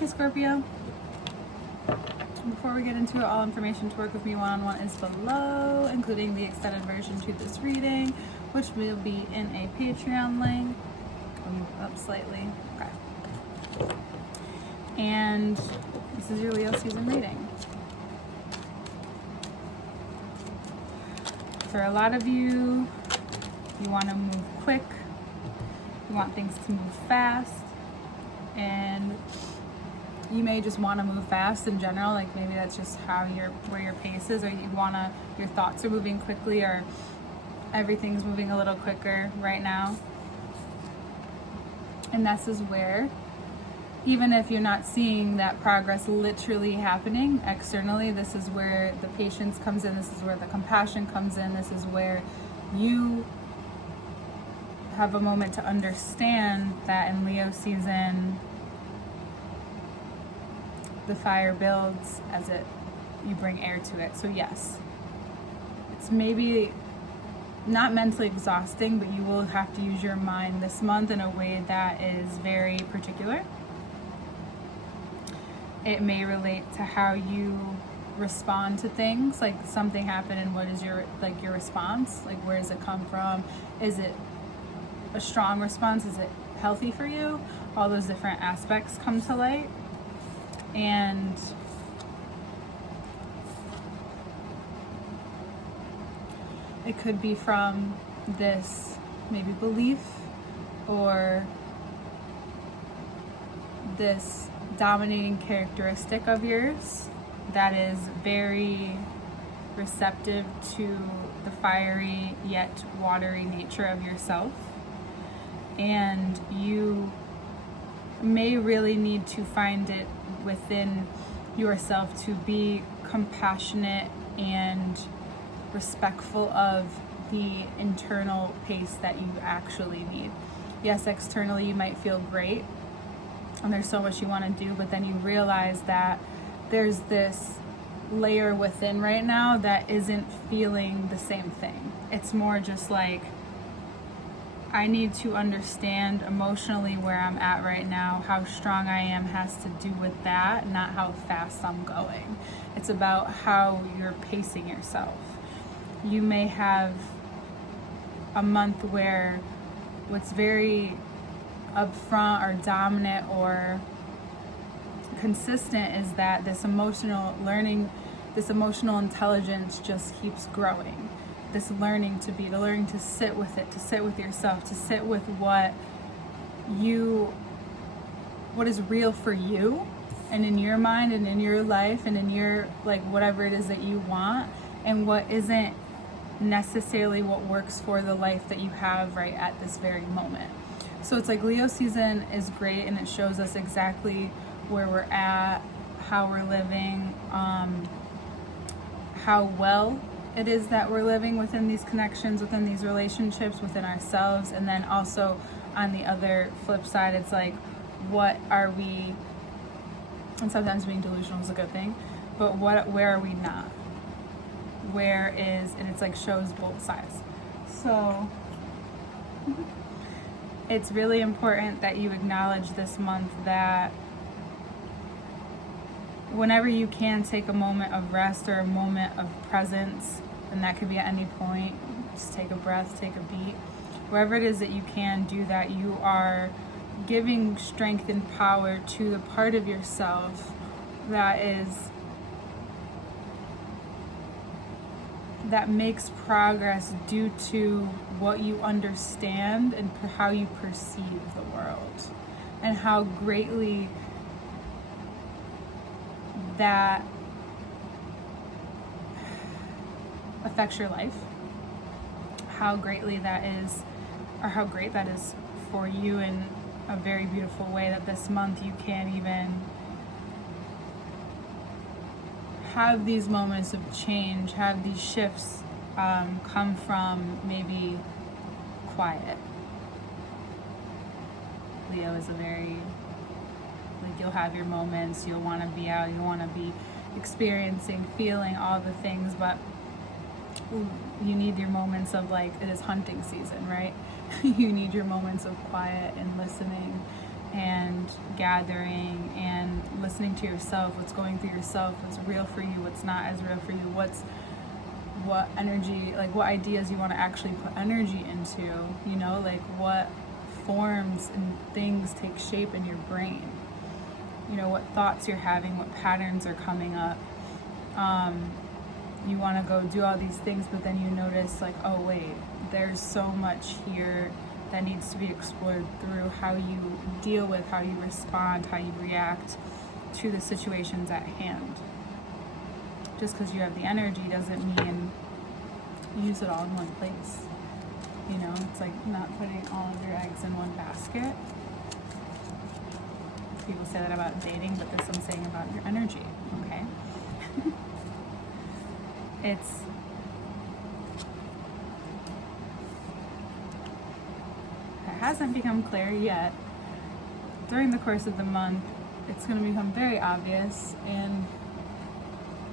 Hey Scorpio. Before we get into it, all information to work with me one-on-one is below, including the extended version to this reading, which will be in a Patreon link. I'll move it up slightly. Okay. And this is your Leo season reading. For a lot of you, you want to move quick, you want things to move fast, and you may just want to move fast in general, like maybe that's just where your pace is, or your thoughts are moving quickly, or everything's moving a little quicker right now. And this is where, even if you're not seeing that progress literally happening externally, this is where the patience comes in, this is where the compassion comes in, this is where you have a moment to understand that in Leo season, the fire builds as you bring air to it. So yes, it's maybe not mentally exhausting, but you will have to use your mind this month in a way that is very particular. It may relate to how you respond to things, like something happened and what is your response? Like, where does it come from? Is it a strong response? Is it healthy for you? All those different aspects come to light. And it could be from this maybe belief or this dominating characteristic of yours that is very receptive to the fiery yet watery nature of yourself, and you may really need to find it within yourself to be compassionate and respectful of the internal pace that you actually need. Yes, externally you might feel great and there's so much you want to do, but then you realize that there's this layer within right now that isn't feeling the same thing. It's more just like, I need to understand emotionally where I'm at right now. How strong I am has to do with that, not how fast I'm going. It's about how you're pacing yourself. You may have a month where what's very upfront or dominant or consistent is that this emotional learning, this emotional intelligence just keeps growing. This learning to sit with it, to sit with yourself, to sit with what is real for you and in your mind and in your life and in your, like, whatever it is that you want, and what isn't necessarily what works for the life that you have right at this very moment. So it's like Leo season is great, and it shows us exactly where we're at, how we're living, how well it is that we're living within these connections, within these relationships, within ourselves. And then also on the other flip side, it's like, what are we, and sometimes being delusional is a good thing, but where are we not? And it's like shows both sides. So it's really important that you acknowledge this month that whenever you can, take a moment of rest or a moment of presence, and that could be at any point. Just take a breath, take a beat. Wherever it is that you can do that, you are giving strength and power to the part of yourself that makes progress due to what you understand and how you perceive the world, and how greatly that affects your life, how greatly that is, or how great that is for you in a very beautiful way, that this month you can even have these moments of change, have these shifts come from maybe quiet. Leo is a very, like, you'll have your moments, you'll want to be out, you'll want to be experiencing, feeling all the things, but you need your moments of, like, it is hunting season, right? You need your moments of quiet and listening and gathering and listening to yourself, what's going through yourself, what's real for you, what's not as real for you, what energy, like what ideas you want to actually put energy into, you know, like what forms and things take shape in your brain, you know, what thoughts you're having, what patterns are coming up. You want to go do all these things, but then you notice like, oh wait, there's so much here that needs to be explored through how you deal with, how you respond, how you react to the situations at hand. Just because you have the energy doesn't mean use it all in one place. You know, it's like not putting all of your eggs in one basket. People say that about dating, but this I'm saying about your energy, okay? It hasn't become clear yet. During the course of the month, it's going to become very obvious and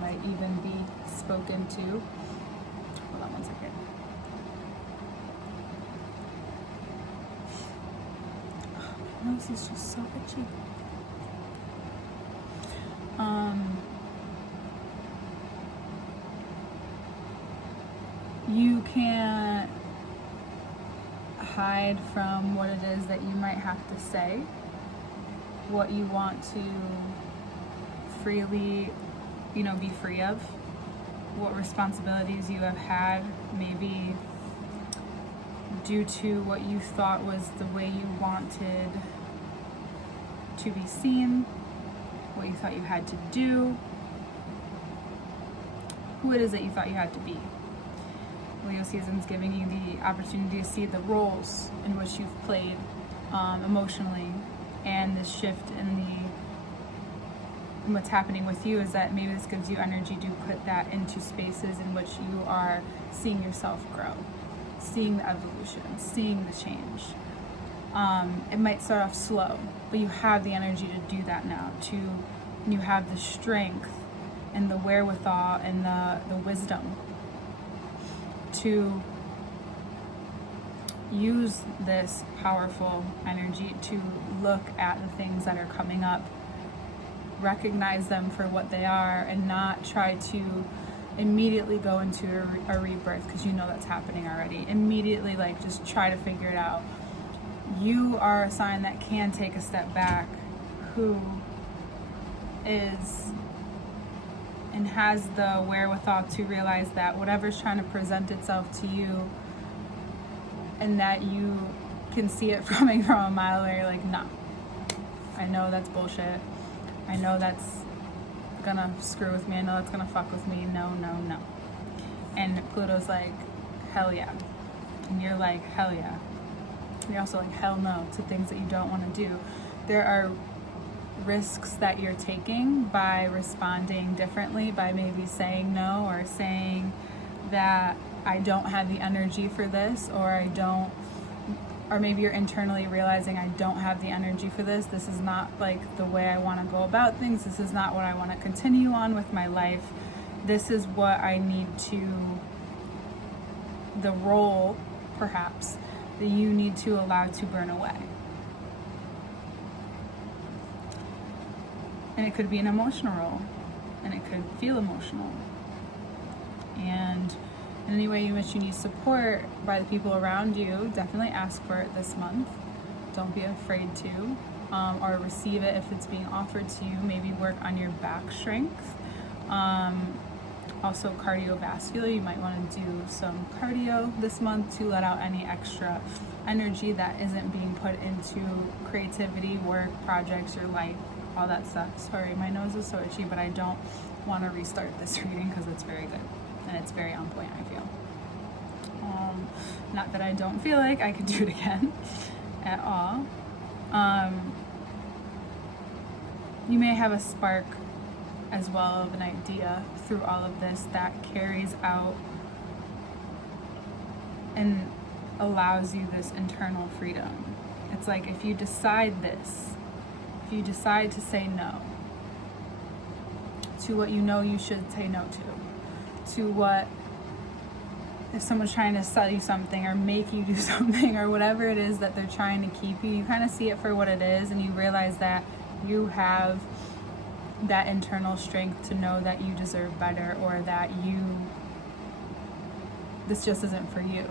might even be spoken to. Hold on one second. Oh, my nose is just so itchy. You can't hide from what it is that you might have to say, what you want to freely, you know, be free of, what responsibilities you have had, maybe due to what you thought was the way you wanted to be seen, what you thought you had to do, who it is that you thought you had to be. Leo season's giving you the opportunity to see the roles in which you've played emotionally, and this shift in what's happening with you is that maybe this gives you energy to put that into spaces in which you are seeing yourself grow, seeing the evolution, seeing the change. It might start off slow, but you have the energy to do that now. You have the strength and the wherewithal and the wisdom to use this powerful energy to look at the things that are coming up, recognize them for what they are, and not try to immediately go into a rebirth, because you know that's happening already. Immediately, like, just try to figure it out. You are a sign that can take a step back, who is and has the wherewithal to realize that whatever's trying to present itself to you, and that you can see it coming from a mile away, you're like, no, I know that's bullshit. I know that's gonna screw with me. I know that's gonna fuck with me. No, no, no. And Pluto's like, hell yeah. And you're like, hell yeah. And you're also like, hell no to things that you don't want to do. There are risks that you're taking by responding differently, by maybe saying no, or saying that I don't have the energy for this, or maybe you're internally realizing I don't have the energy for this. This is not like the way I want to go about things. This is not what I want to continue on with my life. This is what I need the role perhaps that you need to allow to burn away. And it could be an emotional role, and it could feel emotional. And in any way in which you need support by the people around you, definitely ask for it this month. Don't be afraid to, or receive it if it's being offered to you. Maybe work on your back strength. Also cardiovascular, you might want to do some cardio this month to let out any extra energy that isn't being put into creativity, work, projects, your life, all that stuff. Sorry, my nose is so itchy, but I don't want to restart this reading because it's very good and it's very on point, I feel. Not that I don't feel like I could do it again at all. You may have a spark as well of an idea through all of this that carries out and allows you this internal freedom. It's like if you decide this, if you decide to say no to what you know you should say no to what if someone's trying to sell you something or make you do something or whatever it is that they're trying to keep you, you kind of see it for what it is, and you realize that you have that internal strength to know that you deserve better, or that this just isn't for you.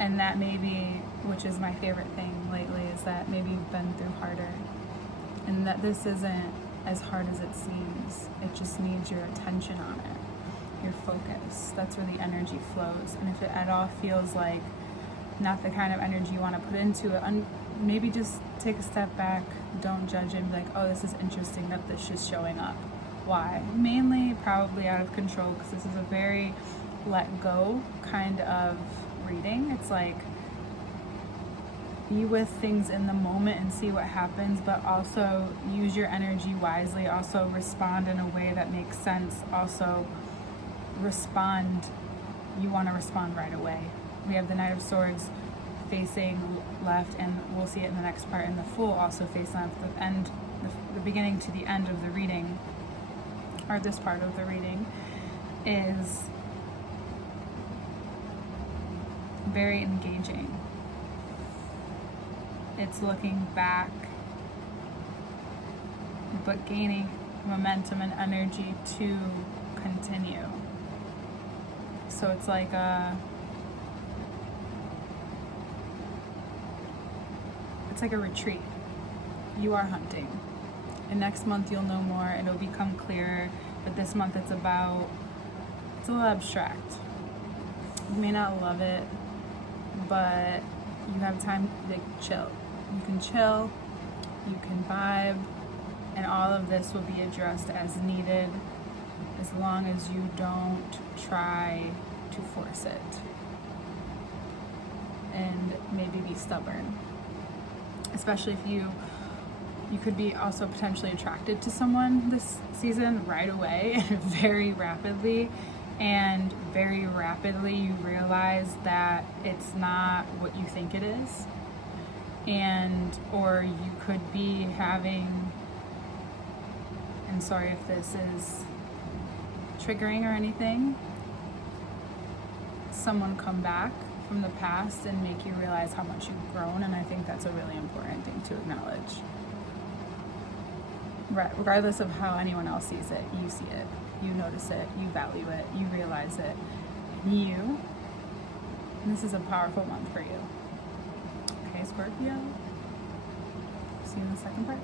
And that maybe, which is my favorite thing lately, is that maybe you've been through harder, and that this isn't as hard as it seems. It just needs your attention on it, your focus. That's where the energy flows. And if it at all feels like not the kind of energy you want to put into it, maybe just take a step back, don't judge it, and be like, oh, this is interesting that this is showing up. Why? Mainly probably out of control, because this is a very let go kind of reading. It's like, be with things in the moment and see what happens, but also use your energy wisely. Also respond in a way that makes sense. Also respond, you want to respond right away. We have the Knight of Swords facing left, and we'll see it in the next part, and the Fool also facing left. The beginning to the end of the reading, or this part of the reading, is very engaging. It's looking back, but gaining momentum and energy to continue. So it's like a retreat. You are hunting. And next month you'll know more, it'll become clearer. But this month it's a little abstract. You may not love it, but you have time to chill. You can chill, you can vibe, and all of this will be addressed as needed, as long as you don't try to force it and maybe be stubborn. Especially if you could be also potentially attracted to someone this season right away and very rapidly, and very rapidly you realize that it's not what you think it is. And or you could be having, and sorry if this is triggering or anything, someone come back from the past and make you realize how much you've grown. And I think that's a really important thing to acknowledge. Regardless of how anyone else sees it, you see it, you notice it, you value it, you realize it. And this is a powerful month for you. Okay, Scorpio? See you in the second part.